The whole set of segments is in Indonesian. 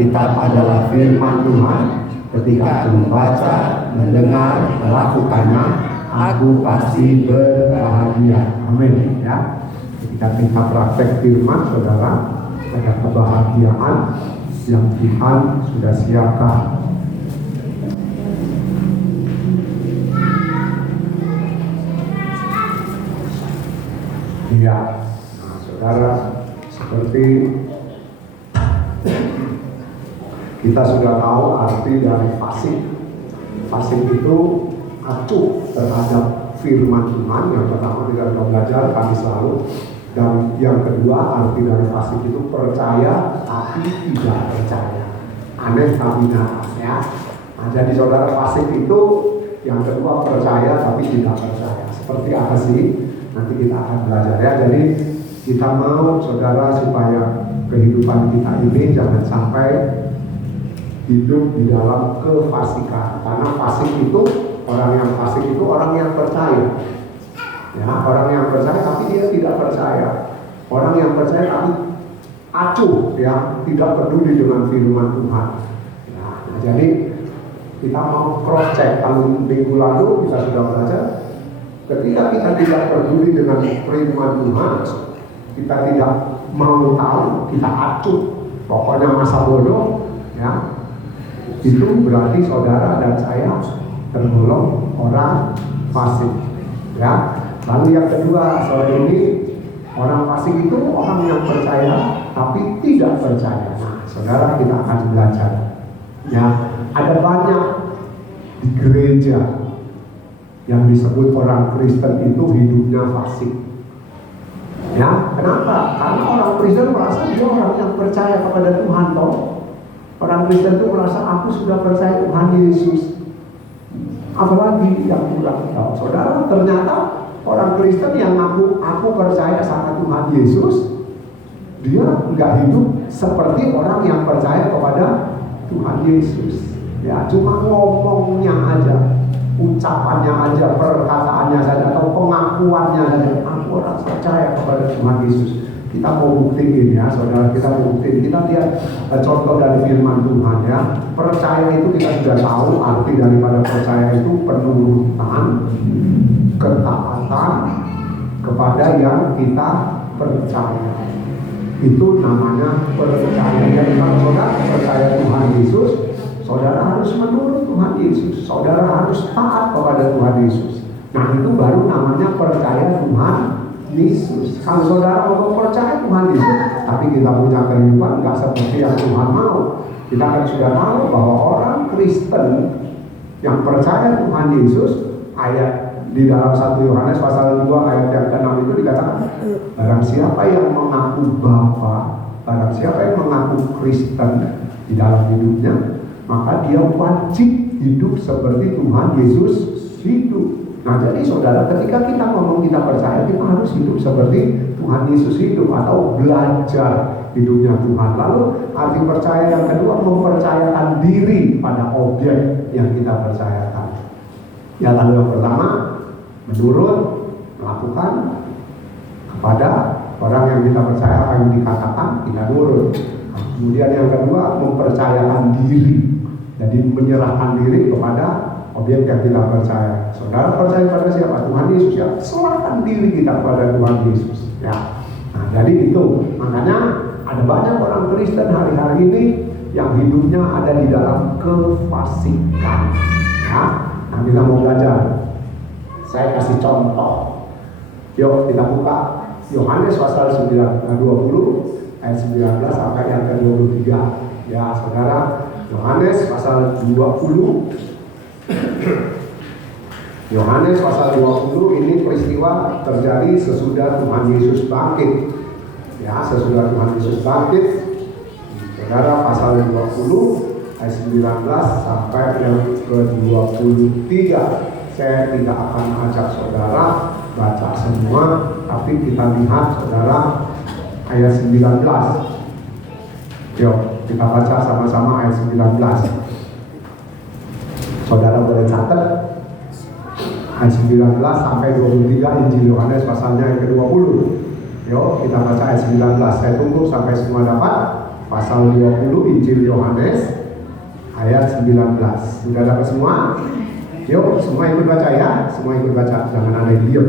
Alkitab adalah firman Tuhan. Ketika aku membaca, mendengar, melakukannya, aku pasti berbahagia. Amin. Ya. Ketika kita praktek firman, saudara, ada kebahagiaan yang Tuhan sudah siapkan. Iya. Nah, saudara, seperti kita sudah tahu arti dari fasik. Fasik itu acuh terhadap firman Tuhan. Yang pertama kita sudah belajar kami selalu. Dan yang kedua arti dari fasik itu percaya tapi tidak percaya. Aneh tapi naas ya. Nah, jadi saudara, fasik itu yang kedua percaya tapi tidak percaya. Seperti apa sih? Nanti kita akan belajar ya. Jadi kita mau saudara supaya kehidupan kita ini jangan sampai hidup di dalam kefasikan. Karena fasik itu, orang yang fasik itu orang yang percaya. Ya, orang yang percaya tapi dia tidak percaya. Orang yang percaya tapi acuh ya, tidak peduli dengan firman Tuhan. Nah, jadi kita mau cross check. Kalau minggu lalu kita sudah belajar, ketika kita tidak peduli dengan firman Tuhan, kita tidak mau tahu, kita acuh, pokoknya masa bodoh ya, itu berarti saudara dan saya tergolong orang fasik ya. Lalu yang kedua, saudara, ini orang fasik itu orang yang percaya tapi tidak percaya. Nah, saudara, kita akan belajar ya. Ada banyak di gereja yang disebut orang Kristen itu hidupnya fasik. Ya, kenapa? Karena orang Kristen merasa dia orang yang percaya kepada Tuhan toh. Orang Kristen itu merasa aku sudah percaya Tuhan Yesus. Apalagi yang kurang tahu. Saudara, ternyata orang Kristen yang aku percaya sama Tuhan Yesus, dia nggak hidup seperti orang yang percaya kepada Tuhan Yesus. Ya, cuma ngomongnya aja, ucapannya aja, perkataannya saja, atau pengakuannya saja. Aku orang percaya kepada Tuhan Yesus. Kita mau buktiin ya, saudara, kita mau buktiin. Kita lihat contoh dari firman Tuhan ya. Percaya itu kita sudah tahu arti daripada percaya itu penurutan, ketaatan kepada yang kita percaya. Itu namanya percaya. Jadi kalau saudara percaya Tuhan Yesus, saudara harus menurut Tuhan Yesus. Saudara harus taat kepada Tuhan Yesus. Nah, itu baru namanya percaya Tuhan Yesus. Kalau saudara mau percaya Tuhan Yesus, tapi kita punya kehidupan nggak seperti yang Tuhan mau, kita kan sudah tahu bahwa orang Kristen yang percaya Tuhan Yesus, ayat di dalam 1 Yohanes pasal 2 ayat yang ke-6 itu dikatakan, barang siapa yang mengaku Bapa, barang siapa yang mengaku Kristen di dalam hidupnya, maka dia wajib hidup seperti Tuhan Yesus hidup. Nah, jadi saudara, ketika kita ngomong kita percaya, kita harus hidup seperti Tuhan Yesus hidup atau belajar hidupnya Tuhan. Lalu arti percaya yang kedua, mempercayakan diri pada objek yang kita percayakan. Ya, lalu yang pertama, menurut, melakukan kepada orang yang kita percaya, apa yang dikatakan, kita nurut. Nah, kemudian yang kedua, mempercayakan diri. Jadi menyerahkan diri kepada objek yang kita percaya. Saudara percaya pada siapa? Tuhan Yesus ya. Serahkan diri kita kepada Tuhan Yesus ya. Nah, jadi itu makanya ada banyak orang Kristen hari-hari ini yang hidupnya ada di dalam kefasikan ya. Nah, kita mau belajar. Saya kasih contoh. Yuk kita buka Yohanes pasal 20 ayat 19 sampai yang ke-23 ya, saudara. Yohanes pasal 20. Yohanes pasal 20 ini peristiwa terjadi sesudah Tuhan Yesus bangkit. Ya, sesudah Tuhan Yesus bangkit. Saudara, pasal 20 ayat 19 sampai yang ke-23. Saya tidak akan ajak saudara baca semua, tapi kita lihat saudara ayat 19. Yuk, kita baca sama-sama ayat 19. Saudara boleh catat ayat 19 sampai 23 Injil Yohanes pasalnya yang ke-20. Yuk kita baca ayat 19. Saya tunggu sampai semua dapat. pasal 20 Injil Yohanes ayat 19. Sudah dapat semua? Yuk, semua ikut baca ya. Semua ikut baca, jangan ada yang diam.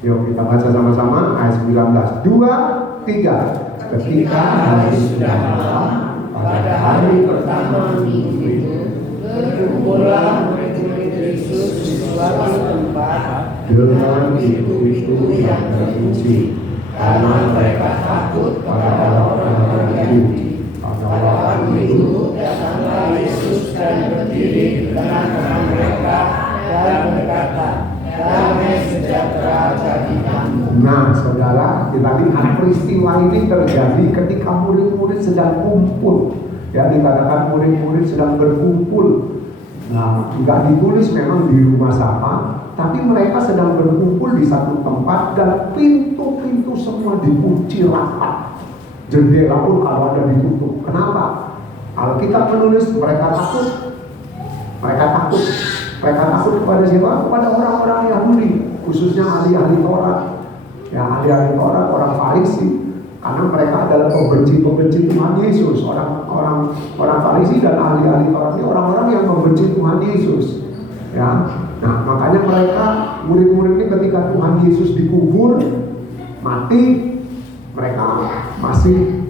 Yuk, kita baca sama-sama ayat 19. 2, 3. Ketika hari sudah malam, pada hari pertama minggu itu, berkumpullah murid-murid Yesus di suatu tempat dengan pintu-pintu yang terkunci, karena mereka takut pada orang-orang Yahudi. Pada waktu itu datanglah Yesus dan berdiri di tengah-tengah mereka dan berkata, "Damai sejahtera bagi kamu." Nah, saudara, kita lihat peristiwa ini terjadi ketika murid-murid sedang kumpul. Ya, dikatakan murid-murid sedang berkumpul. Nah, nggak ditulis memang di rumah siapa, tapi mereka sedang berkumpul di satu tempat dan pintu-pintu semua dikunci rapat. Jendela pun kalau ada ditutup. Kenapa? Alkitab menulis mereka takut. Mereka takut. Mereka takut kepada siapa? Kepada orang-orang Yahudi, khususnya ahli-ahli Taurat. Ya, ahli-ahli Taurat, orang Farisi. Karena mereka adalah pembenci-pembenci Tuhan Yesus. Orang Farisi dan ahli-ahli Taurat ini orang-orang yang membenci Tuhan Yesus. Ya, nah makanya mereka murid-murid ini ketika Tuhan Yesus dikubur mati, mereka masih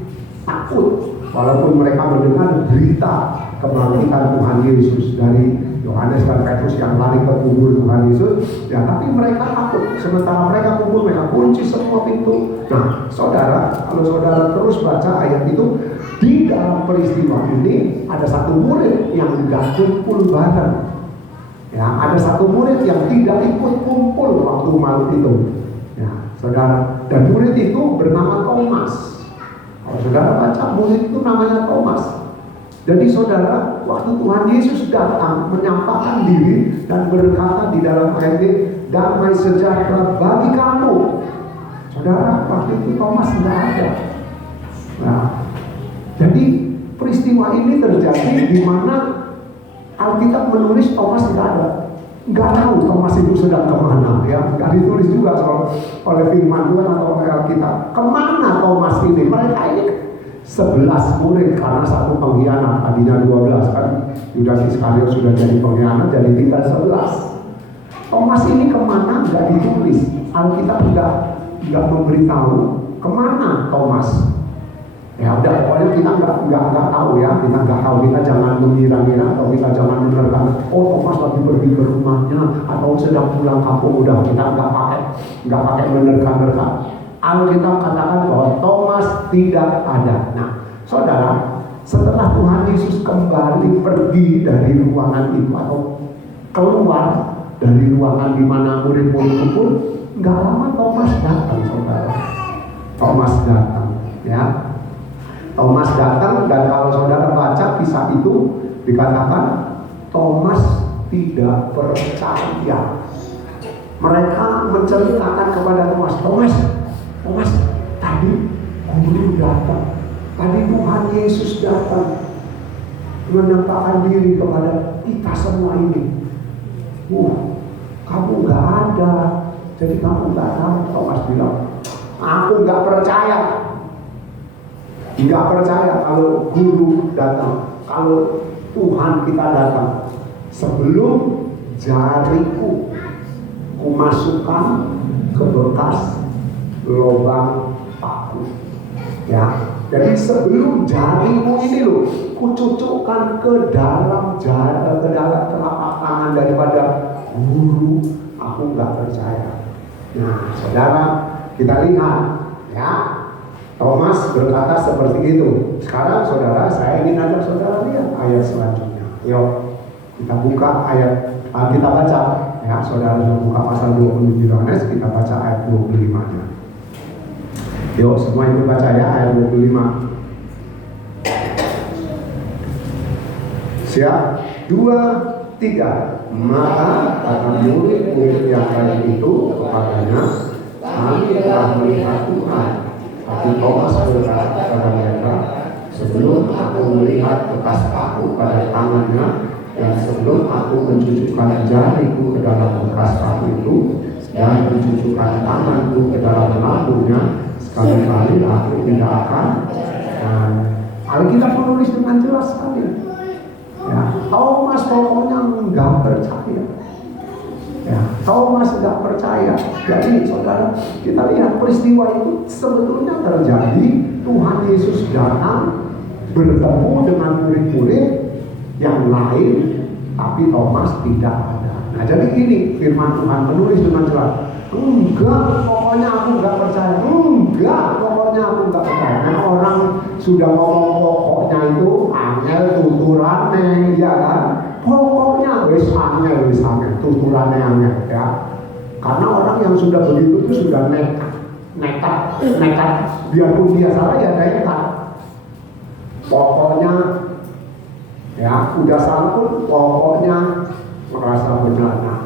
takut walaupun mereka mendengar berita kebangkitan Tuhan Yesus dari Yohanes dan Petrus yang lari ke kubur Tuhan Yesus. Ya, tapi mereka takut. Sementara mereka kubur, mereka kunci semua pintu. Nah, saudara, kalau saudara terus baca ayat itu, di dalam peristiwa ini ada satu murid yang tidak kumpul bareng. Ya, ada satu murid yang tidak ikut kumpul waktu malam itu. Ya, saudara, dan murid itu bernama Thomas. Kalau saudara baca, murid itu namanya Thomas. Jadi saudara, waktu Tuhan Yesus datang menyampaikan diri dan berkata di dalam ayat ini, "Damai sejahtera bagi kamu." Saudara, waktu itu Thomas tidak ada. Nah, jadi peristiwa ini terjadi di mana Alkitab menulis Thomas tidak ada. Nggak tahu Thomas itu sedang kemana, ya. Nggak ditulis juga oleh firman Tuhan atau oleh Alkitab. Kemana Thomas ini? Mereka ini 11 murid karena satu pengkhianat, tadinya 12 kan. Yudas Iskariot sudah jadi pengkhianat, jadi tinggal 11. Thomas ini kemana? Nggak ditulis. Alkitab nggak memberitahu kemana Thomas. Ya udah, pokoknya kita nggak tahu ya, kita nggak tahu, kita jangan mengira-ngira atau kita jangan menerka. Oh, Thomas lagi pergi ke rumahnya atau sedang pulang kampung. Udah, kita nggak pakai menerka-nerka. Alkitab katakan bahwa Thomas tidak ada. Nah, saudara, setelah Tuhan Yesus kembali pergi dari ruangan itu atau keluar dari ruangan di mana murid-murid kumpul, nggak lama Thomas datang, saudara. Thomas datang, ya. Thomas datang, dan kalau saudara baca kisah itu dikatakan Thomas tidak percaya. Mereka menceritakan kepada Thomas, Thomas, tadi guru datang, tadi Tuhan Yesus datang menampakkan diri kepada kita semua ini. Kamu nggak ada, jadi kamu nggak tahu. Thomas bilang, aku nggak percaya. Nggak percaya kalau guru datang, kalau Tuhan kita datang. Sebelum jariku kumasukkan ke bekas lubang paku, ya. Jadi sebelum jarimu ini loh, kucucukkan ke dalam telapak tangan daripada guru, aku nggak percaya. Nah, saudara, kita lihat, ya. Thomas berkata seperti itu. Sekarang saudara, saya ingin ajak saudara lihat ayat selanjutnya. Yuk, kita buka ayat, kita baca. Ya, saudara sudah buka pasal 20 Yohanes, kita baca ayat 25-nya. Yuk, semua ikut baca ya, ayat 25. Siap? 2, 3. Maka kata murid-murid yang lain itu kepadanya, kami telah melihat Tuhan. Tapi Thomas berkata kepada mereka, sebelum aku melihat bekas paku pada tangannya, dan sebelum aku mencucukkan jariku ke dalam bekas paku itu, dan mencucukkan tanganku ke dalam lambungnya, sekali-kali aku tidak akan. Alkitab menulis dengan jelas sekali. Ya, Thomas pokoknya nggak percaya. Ya, Thomas nggak percaya. Jadi saudara, kita lihat peristiwa itu sebetulnya terjadi. Tuhan Yesus datang bertemu dengan murid-murid yang lain, tapi Thomas tidak ada. Nah, jadi ini firman Tuhan menulis dengan jelas. Enggak, pokoknya aku nggak percaya. Enggak, pokoknya aku nggak percaya. Nah, orang sudah ngomong pokoknya itu angel tuturannya, ya kan? Pokoknya wis angel, tuturannya angel, ya. Karena orang yang sudah begitu itu sudah nekat. Biarpun dia salah ya nekat. Pokoknya, ya udah salah pun pokoknya merasa benar. Nah,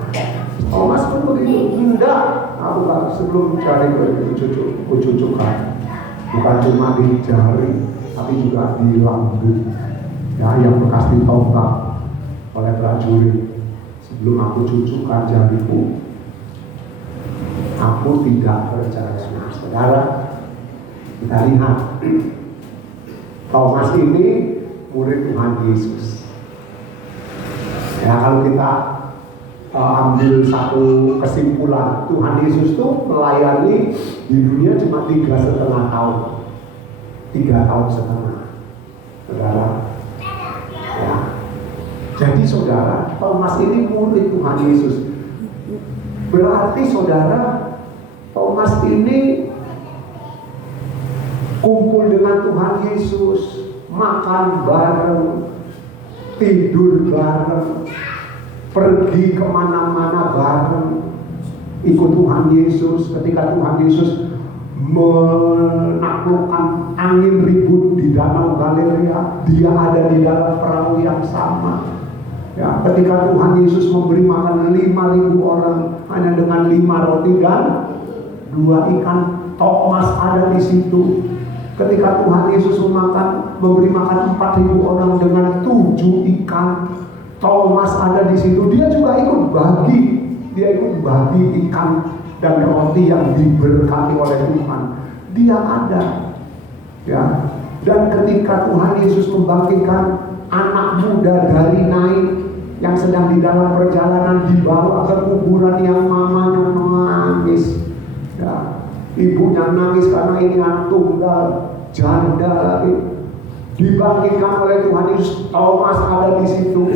Thomas pun begitu. Enggak, aku nggak, sebelum jari kucucukkan, bukan cuma di jari, tapi juga di lambung, ya, yang bekas ditongkak oleh prajurit. Sebelum aku cucukkan jariku, aku tidak percaya. Nah, saudara, kita lihat Thomas ini murid Tuhan Yesus. Ya, kalau kita ambil satu kesimpulan, Tuhan Yesus itu melayani di dunia cuma 3,5 tahun. 3,5 tahun, saudara. Ya. Jadi saudara, Thomas ini murid Tuhan Yesus. Berarti saudara, Thomas ini kumpul dengan Tuhan Yesus, makan bareng, tidur bareng, pergi kemana-mana bareng, ikut Tuhan Yesus. Ketika Tuhan Yesus menaklukkan angin ribut di Danau Galilea, dia ada di dalam perahu yang sama. Ya, ketika Tuhan Yesus memberi makan 5.000 orang hanya dengan 5 roti dan 2 ikan, Thomas ada di situ. Ketika Tuhan Yesus memberi makan 4.000 orang dengan 7 ikan, Thomas ada di situ. Dia juga ikut bagi ikan dan roti yang diberkati oleh Tuhan. Dia ada, ya. Dan ketika Tuhan Yesus membangkitkan anak muda dari Nain yang sedang di dalam perjalanan, dibawa ke kuburan yang mamanya menangis, ya. Ibunya nangis karena ini anak tunggal, janda lagi. Dibangkitkan oleh Tuhan Yesus, Thomas ada di situ.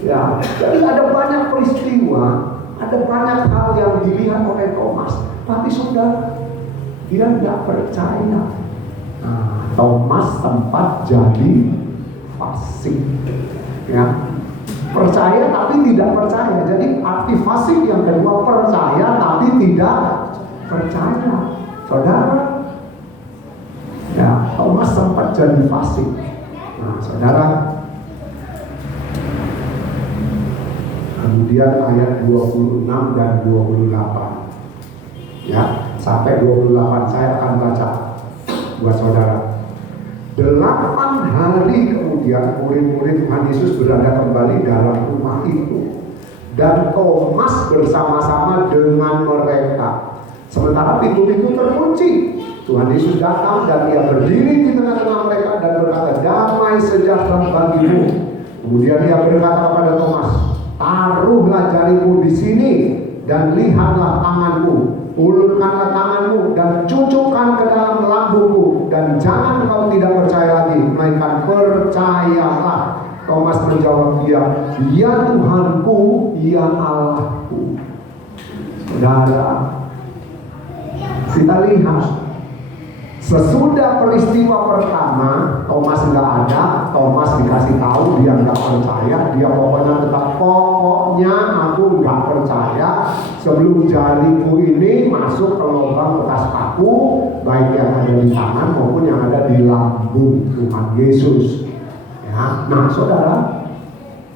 Ya, jadi ada banyak peristiwa, ada banyak hal yang dilihat oleh Thomas, tapi sudah dia tidak percaya. Nah, Thomas sempat jadi fasik, ya. Percaya tapi tidak percaya. Jadi arti fasik yang kedua, percaya tapi tidak percaya. Saudara, ya, Thomas sempat jadi fasik. Nah, saudara, kemudian ayat 26 dan 28, ya, sampai 28 saya akan baca buat saudara. 8 hari kemudian murid-murid Tuhan Yesus berada kembali dalam rumah itu, dan Thomas bersama-sama dengan mereka. Sementara pintu-pintu terkunci, Tuhan Yesus datang dan ia berdiri di tengah-tengah mereka dan berkata, "Damai sejahtera bagimu." Kemudian ia berkata kepada Thomas, "Taruhlah jarimu di sini dan lihatlah tanganku. Ulurkanlah tanganmu dan cucukkan ke dalam lambungku, dan jangan engkau tidak percaya lagi, melainkan percayalah." Thomas menjawab dia, "Ya Tuhanku, ya Allahku." Saudara, kita lihat sesudah peristiwa pertama, Thomas nggak ada. Thomas dikasih tahu, dia nggak percaya. Dia pokoknya aku nggak percaya sebelum jariku ini masuk ke lubang bekas paku, baik yang ada di tangan maupun yang ada di lambung Tuhan Yesus. Ya, nah saudara,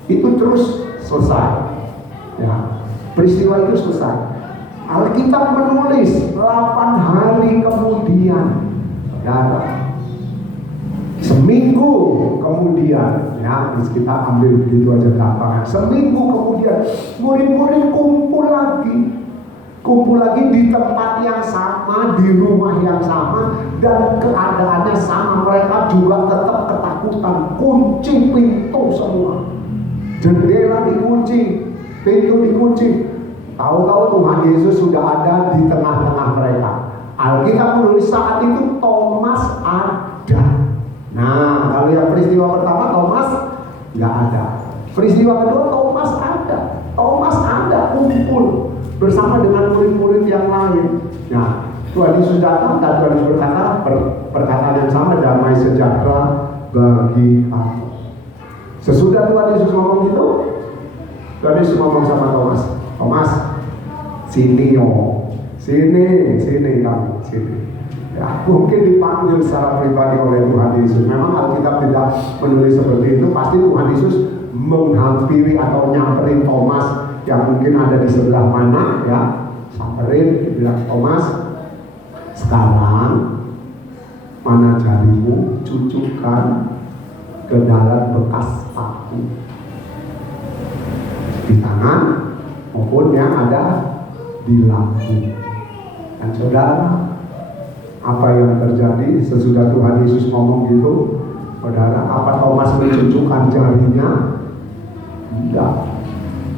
itu terus selesai. Ya, peristiwa itu selesai. Alkitab menulis 8 hari kemudian, saudara, seminggu kemudian, ya, kita ambil begitu aja gampang. Seminggu kemudian, murid-murid kumpul lagi. kumpul lagi di tempat yang sama, di rumah yang sama, dan keadaannya sama. Mereka juga tetap ketakutan. Kunci pintu semua, jendela dikunci, pintu dikunci. Tahu-tahu Tuhan Yesus sudah ada di tengah-tengah mereka. Alkitab menulis saat itu Thomas ada. Nah, kalau yang peristiwa pertama Thomas nggak ada. Peristiwa kedua Thomas ada. Thomas ada kumpul bersama dengan murid-murid yang lain. Nah, Tuhan Yesus datang dan Tuhan Yesus berkata perkataan yang sama, damai sejahtera bagi kamu. Sesudah Tuhan Yesus ngomong gitu, Tuhan Yesus ngomong sama Thomas, Thomas, sini yo, sini kamu, sini. Ya, mungkin dipanggil secara pribadi oleh Tuhan Yesus. Memang Alkitab tidak menulis seperti itu. Pasti Tuhan Yesus menghampiri atau nyamperin Thomas yang mungkin ada di sebelah mana, ya, samperin, bilang, Thomas, sekarang mana jarimu, cucukkan ke dalam bekas paku di tangan maupun yang ada di lambung. Dan saudara, apa yang terjadi sesudah Tuhan Yesus ngomong gitu? Saudara, apa Thomas mencucukkan jarinya? Tidak.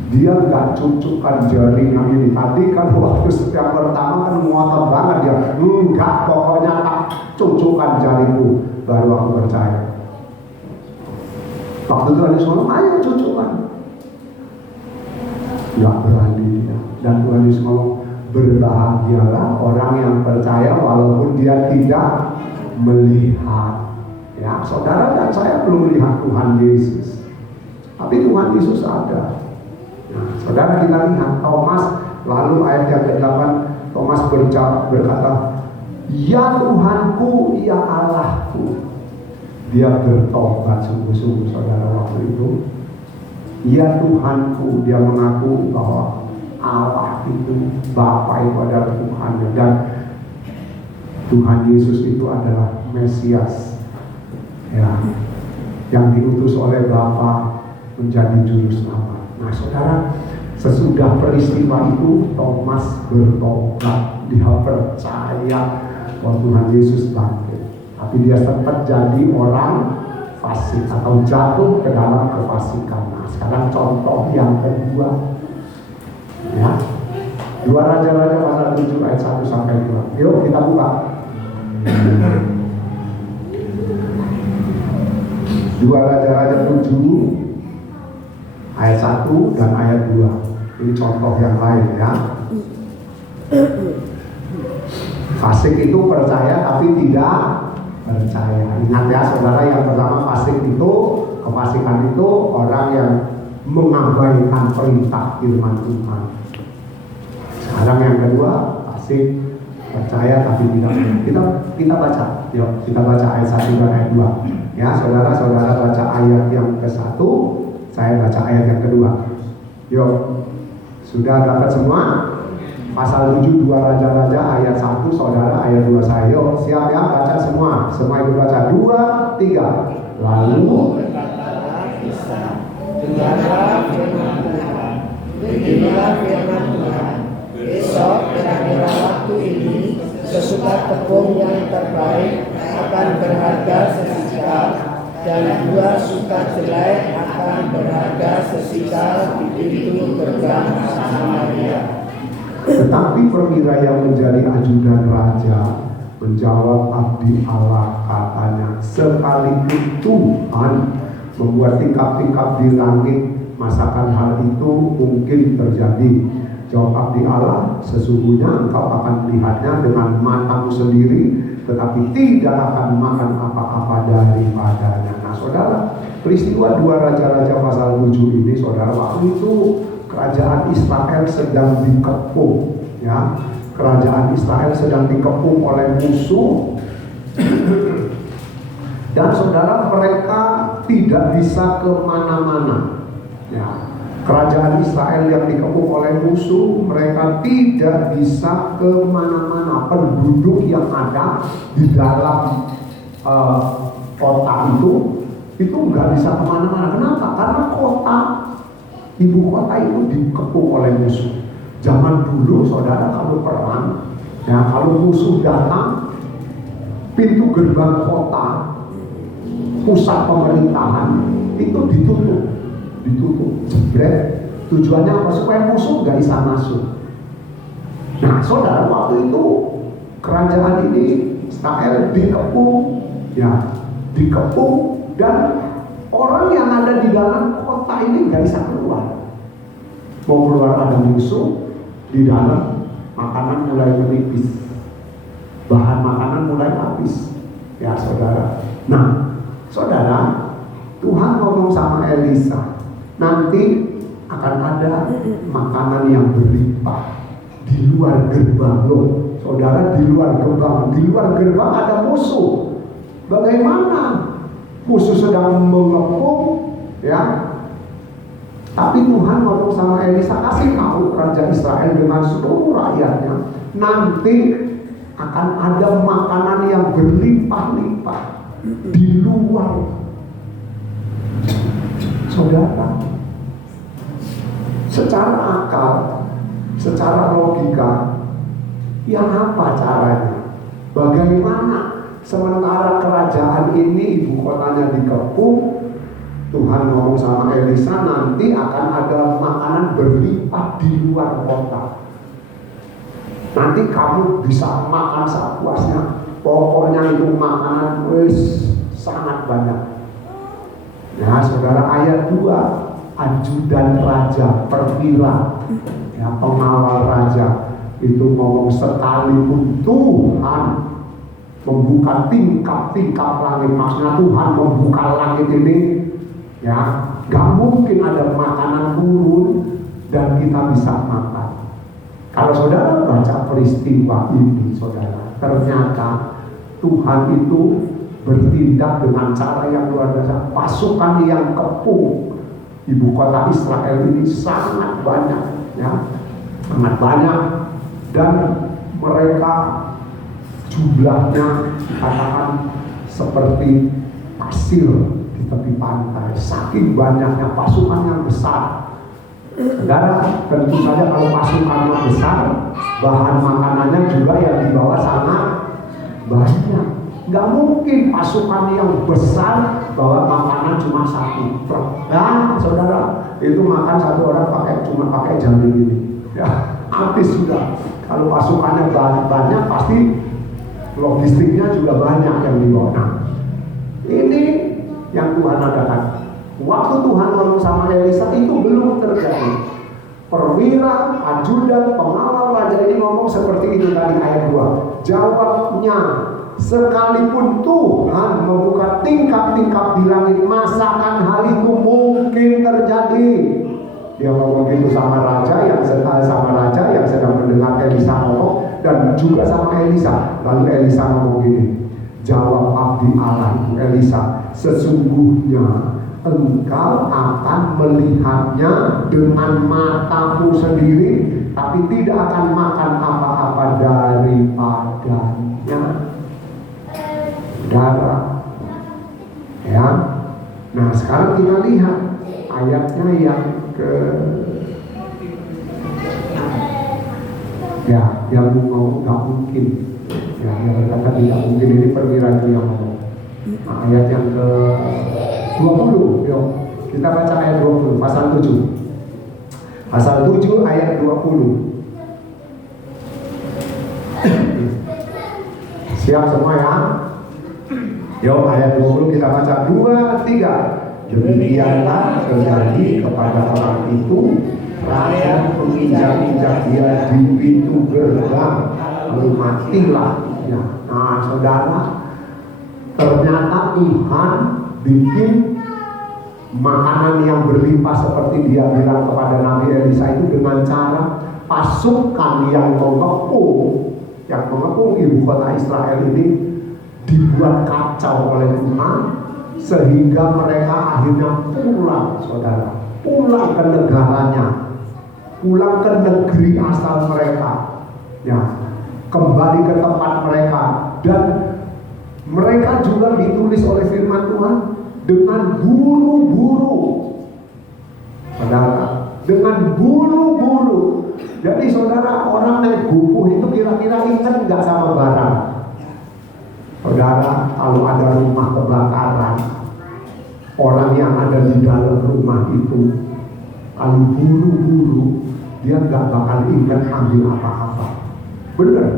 Dia nggak cucukkan jarinya ini. Tadi kan waktu yang pertama kan ngotot banget dia. Enggak, pokoknya tak cucukkan jariku, baru aku percaya. Waktu Tuhan Yesus ngomong, ayo cucukkan. Nggak berani dia. Dan Tuhan Yesus ngomong, berbahagialah orang yang percaya walaupun dia tidak melihat. Ya, saudara dan saya belum melihat Tuhan Yesus, tapi Tuhan Yesus ada. Nah, saudara, kita lihat Thomas, lalu ayat yang ke-8, Thomas berkata, ya Tuhanku, ya Allahku. Dia bertobat sungguh-sungguh, saudara, waktu itu. Ya Tuhanku, dia mengaku bahwa Allah itu, Bapa itu adalah Tuhan, dan Tuhan Yesus itu adalah Mesias, ya, yang diutus oleh Bapa menjadi juru selamat. Nah, saudara, sesudah peristiwa itu Thomas bertobat, dia percaya bahwa Tuhan Yesus bangkit, tapi dia sempat jadi orang fasik atau jatuh ke dalam kefasikan. Nah, sekarang contoh yang kedua, ya, 2 Raja-Raja pasal 7 ayat 1 sampai 2. Yuk kita buka. 2 Raja-Raja 7 ayat 1 dan ayat 2. Ini contoh yang lain, ya. Fasik itu percaya tapi tidak percaya. Ingat ya saudara, yang pertama fasik itu, kefasikan itu orang yang mengabaikan perintah firman Tuhan. Sekarang yang kedua, fasik percaya tapi tidak. Kita baca, yuk kita baca ayat 1 dan ayat 2. Ya, saudara-saudara baca ayat yang ke-1, saya baca ayat yang kedua. Yuk, sudah dapat semua? Pasal 7 2 Raja-Raja ayat 1, saudara, ayat 2 saya. Yuk, siap ya, baca semua. Semua ikut baca. 2, 3. Lalu dengarlah firman Tuhan. Beginilah firman Tuhan. Besok kira-kira waktu ini, sesukat tepung yang terbaik akan berharga sesikal, dan 2 sukat jelek akan berharga sesikal di pintu gerbang Samaria. tetapi perwira yang menjadi ajudan raja menjawab abdi Allah, katanya, sekalipun Tuhan membuat tingkap-tingkap di langit, masakan hal itu mungkin terjadi. Jawab abdi Allah, sesungguhnya engkau akan melihatnya dengan matamu sendiri, tetapi tidak akan makan apa-apa daripadanya. Nah, saudara, peristiwa 2 Raja-Raja pasal 7 ini, saudara, waktu itu kerajaan Israel sedang dikepung, ya. Kerajaan Israel sedang dikepung oleh musuh. Dan saudara, mereka tidak bisa kemana-mana, ya. Kerajaan Israel yang dikepung oleh musuh, mereka tidak bisa kemana-mana. Penduduk yang ada di dalam kota itu nggak bisa kemana-mana. Kenapa? Karena ibu kota itu dikepung oleh musuh. Zaman dulu saudara kalau perang, ya kalau musuh datang, pintu gerbang kota, pusat pemerintahan itu ditutup, jebret. Tujuannya apa? Supaya musuh nggak bisa masuk. Nah, saudara, waktu itu kerajaan ini Israel dikepung, dan orang yang ada di dalam kota ini nggak bisa keluar. Mau keluar ada musuh di dalam, makanan mulai menipis, bahan makanan mulai habis, ya saudara. Nah, saudara, Tuhan ngomong sama Elisa, nanti akan ada makanan yang berlimpah di luar gerbang. Loh, saudara, di luar gerbang ada musuh. Bagaimana? Musuh sedang mengepung, ya. Tapi Tuhan ngomong sama Elisa, kasih tahu raja Israel dengan seluruh rakyatnya, nanti akan ada makanan yang berlimpah-limpah di luar. Saudara, secara akal, secara logika, yang apa caranya? Bagaimana sementara kerajaan ini ibu kotanya dikepung, Tuhan ngomong sama Elisa, nanti akan ada makanan berlimpah di luar kota. Nanti kamu bisa makan sepuasnya. Pokoknya itu makanan sangat banyak. Ya saudara, ayat 2, ajudan raja, perwira, ya pengawal raja itu ngomong, sekalipun Tuhan membuka tingkap-tingkap langit, maksudnya Tuhan membuka langit ini, ya gak mungkin ada makanan turun dan kita bisa makan. Kalau saudara baca peristiwa ini, saudara, ternyata Tuhan itu bertindak dengan cara yang luar biasa. Pasukan yang kepung ibu kota Israel ini sangat banyak, ya, sangat banyak, dan mereka jumlahnya katakan seperti pasir di tepi pantai, saking banyaknya pasukan yang besar. Saudara, tentu saja kalau pasukannya besar, bahan makanannya juga yang dibawa sangat banyak. Gak mungkin pasukan yang besar bawa makanan cuma satu truk. Nah, saudara, itu makan satu orang cuma pakai jari ini, ya habis sudah. Kalau pasukannya banyak, pasti logistiknya juga banyak yang dibawa. Nah, ini yang Tuhan adakan. Waktu Tuhan ngomong sama Elisa itu belum terjadi. Perwira, ajudan, pengawal raja ini ngomong seperti itu tadi ayat 2. Jawabnya, sekalipun Tuhan membuka tingkap-tingkap di langit, masakan hal itu mungkin terjadi. Dia ngomong gitu sama raja yang sedang mendengar Elisa ngomong, dan juga sama Elisa. Lalu Elisa ngomong gini, jawab abdi Allah itu Elisa, sesungguhnya engkau akan melihatnya dengan matamu sendiri, tapi tidak akan makan apa-apa daripadanya. Saudara, ya. Nah, sekarang kita lihat ayatnya yang yang ngomong gak mungkin, ya, yang kata tidak mungkin ini perwira itu yang ngomong. Nah, ayat yang ke 20, yuk kita baca ayat 20, pasal 7 ayat 20. Siap semua ya? Yuk ayat 20 kita baca 2, 3. Demikianlah terjadi kepada orang itu, rakyat menginjak-injak dia di pintu gerbang, lalu matilah ya. Nah saudara, ternyata Tuhan bikin makanan yang berlimpah seperti dia bilang kepada Nabi Elisa itu dengan cara pasukan yang mengepung ibu kota Israel ini dibuat kacau oleh Tuhan, sehingga mereka akhirnya pulang, saudara, pulang ke negaranya, pulang ke negeri asal mereka, ya, kembali ke tempat mereka. Dan mereka juga ditulis oleh firman Tuhan dengan buru-buru. Saudara, dengan buru-buru. Jadi saudara, orang naik gupuh itu kira-kira ingat nggak sama barang? Saudara, kalau ada rumah kebakaran, orang yang ada di dalam rumah itu kalau buru-buru, dia nggak bakal ingat ambil apa-apa. Bener.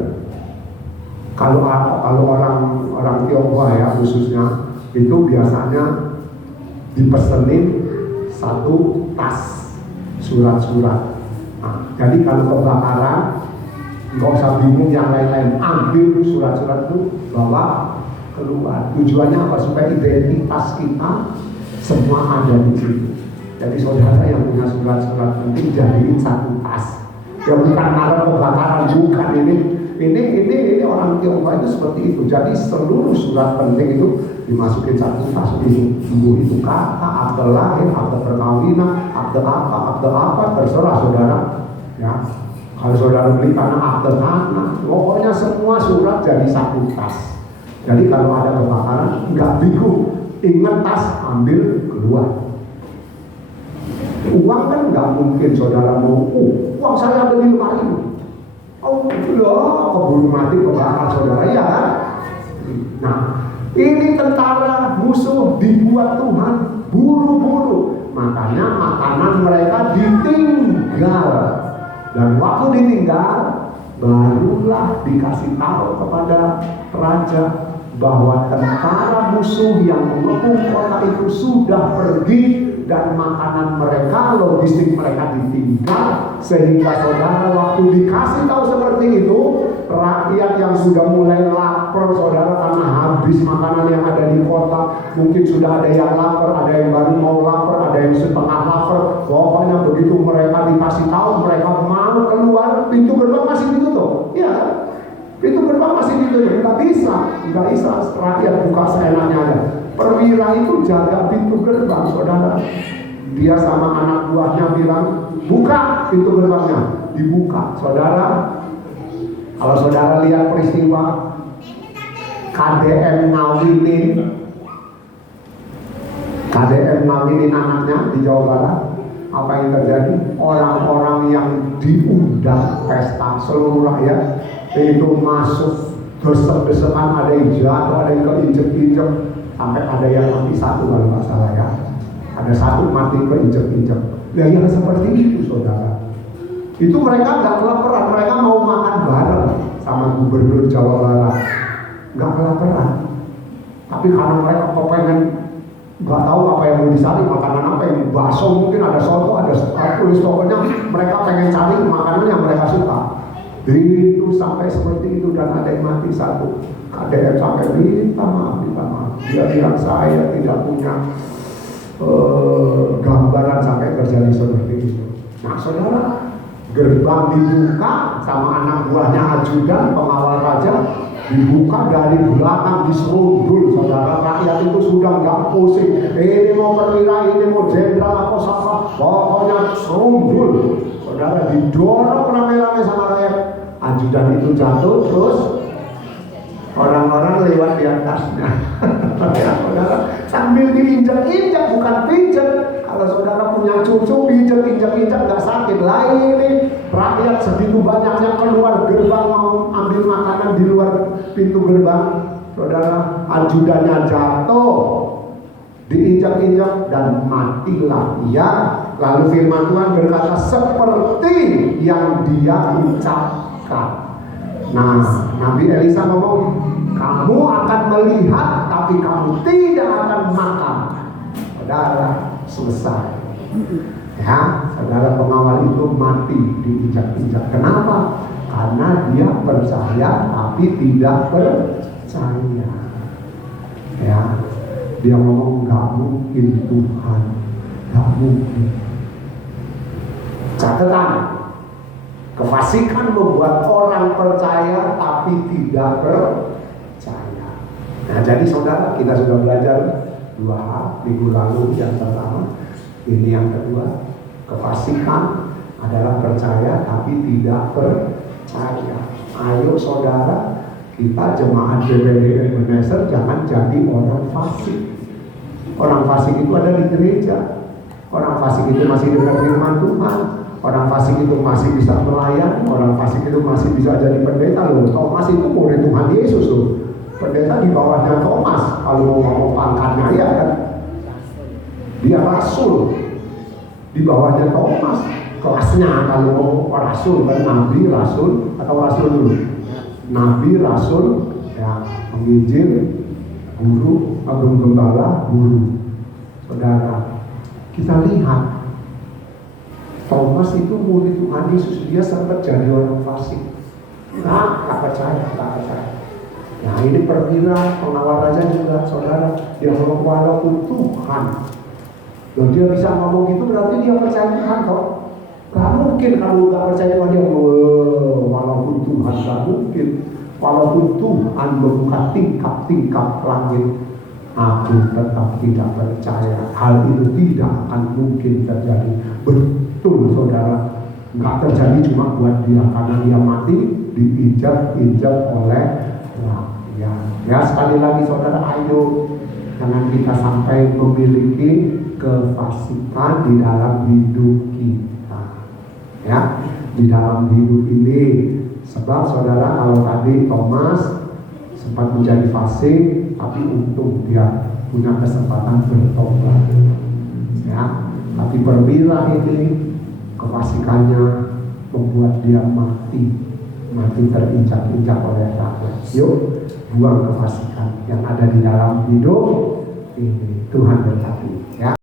Kalau orang Tionghoa ya khususnya, itu biasanya dipesenin satu tas surat-surat. Nah, jadi kalau kebakaran, nggak usah bingung yang lain-lain, ambil surat-surat itu, bawa keluar. Tujuannya apa? Supaya identitas kita semua ada di situ. Jadi saudara yang punya surat-surat penting jadiin satu tas. Ya bukan karena kebakaran, bukan ini orang Tionghoa itu seperti itu. Jadi seluruh surat penting itu dimasukin satu tas. Ibu itu kata, akte lahir, akte perkawinan, akte apa, terserah saudara. Ya, kalau saudara beli tanah, akte tanah, pokoknya semua surat jadi satu tas. Jadi kalau ada kebakaran, nggak bingung, ingat tas, ambil keluar. Uang kan nggak mungkin saudara mau, uang saya ada di lemari ini. Oh loh, keburu mati kebakar saudara, ya kan? Nah, ini tentara musuh dibuat Tuhan buru-buru, makanya makanan mereka ditinggal. Dan waktu ditinggal, barulah dikasih tahu kepada raja bahwa tentara musuh yang mengepung kota itu sudah pergi dan makanan mereka, logistik mereka ditinggal. Sehingga saudara, waktu dikasih tahu seperti itu, rakyat yang sudah mulai lapar saudara karena habis makanan yang ada di kota, mungkin sudah ada yang lapar, ada yang baru mau lapar, ada yang setengah lapar. Pokoknya begitu mereka dikasih tahu, mereka mau keluar, pintu gerbang masih ditutup. Ya, pintu gerbang masih ditutup. Nggak bisa rakyat buka seenaknya aja. Perwira itu jaga pintu gerbang saudara. Dia sama anak buahnya bilang, buka pintu gerbangnya. Dibuka. Saudara, kalau saudara lihat peristiwa KDM ngawinin anaknya di Jawa Barat, apa yang terjadi? Orang-orang yang diundang pesta, seluruh rakyat itu masuk, desek-desekan, ada yang jatuh, ada yang keinjek-injek, sampai ada yang mati satu kalau nggak salah ya. Ada satu mati keinjek-injek. Ya yang seperti itu saudara. Itu mereka nggak kelaparan, mereka mau makan bareng sama gubernur Jawa Barat. Nggak kelaparan. Tapi karena mereka kepengen, nggak tahu apa yang mau dicari, makanan apa yang bakso, mungkin ada soto, ada tulis, pokoknya mereka pengen cari makanan yang mereka suka. Itu sampai seperti itu dan ada yang mati satu. KDM sampai minta maaf. Dia bilang saya tidak punya gambaran sampai terjadi seperti itu. Nah saudara, gerbang dibuka sama anak buahnya ajudan pengawal raja, dibuka dari belakang, diserudul saudara. Rakyat itu sudah nggak pusing, ini mau perwira, ini mau jenderal apa siapa, pokoknya serudul saudara, didorong rame-rame sama rakyat. Ajudan itu jatuh, terus orang-orang lewat di atasnya. Ya saudara, sambil diinjak-injak, bukan pijat. Kalau saudara punya cucu diinjak-injak nggak sakit. Lah ini rakyat segitu banyaknya keluar gerbang mau ambil makanan di luar pintu gerbang. Saudara, ajudannya jatuh, diinjak-injak dan matilah ia. Lalu firman Tuhan berkata seperti yang dia ucapkan. Nah, Nabi Elisa ngomong, kamu akan melihat tapi kamu tidak akan makan. Saudara, selesai. Ya, saudara, pengawal itu mati diinjak-injak. Kenapa? Karena dia percaya tapi tidak percaya. Ya, dia ngomong nggak mungkin Tuhan, nggak mungkin. Catatan, kefasikan membuat orang percaya tapi tidak percaya. Nah, jadi saudara, kita sudah belajar 2 hal minggu lalu. Yang pertama, ini yang kedua, kefasikan adalah percaya tapi tidak percaya. Ayo saudara, kita jemaat GBD Ebenezer jangan jadi orang fasik. Orang fasik itu ada di gereja. Orang fasik itu masih dengar firman Tuhan. Orang fasik itu masih bisa melayani. Orang fasik itu masih bisa jadi pendeta loh. Thomas itu murid Tuhan Yesus loh. Pendeta di bawahnya Thomas. Kalau mau ngomong pangkatnya ya kan, dia rasul. Di bawahnya Thomas. Kelasnya kalau ngomong rasul kan, nabi, rasul atau rasul dulu. Nabi, rasul, ya, penginjil, guru, agung gembala, guru. Saudara, kita lihat Thomas itu murid Tuhan Yesus, dia sempat jadi orang fasik. Nggak percaya. Nah ini perwira pengawal raja juga, saudara. Dia ngomong walaupun Tuhan, dan dia bisa ngomong gitu berarti dia percaya Tuhan kok. Gak mungkin kalau gak percaya Tuhan dia walaupun Tuhan, gak mungkin. Walaupun Tuhan membuka tingkap-tingkap langit, aku tetap tidak percaya. Hal itu tidak akan mungkin terjadi. Betul saudara, nggak terjadi cuma buat dia, karena dia mati diinjak-injak oleh rakyat. Ya sekali lagi saudara, ayo jangan kita sampai memiliki kefasikan di dalam hidup kita. Ya, di dalam hidup ini. Sebab saudara, kalau tadi Thomas sempat menjadi fasik, tapi untung dia punya kesempatan bertobat. Ya, tapi perwira ini kefasikannya membuat dia mati terinjak-injak oleh rakyat. Yuk, buang kefasikan yang ada di dalam hidup ini. Tuhan berkati. Ya.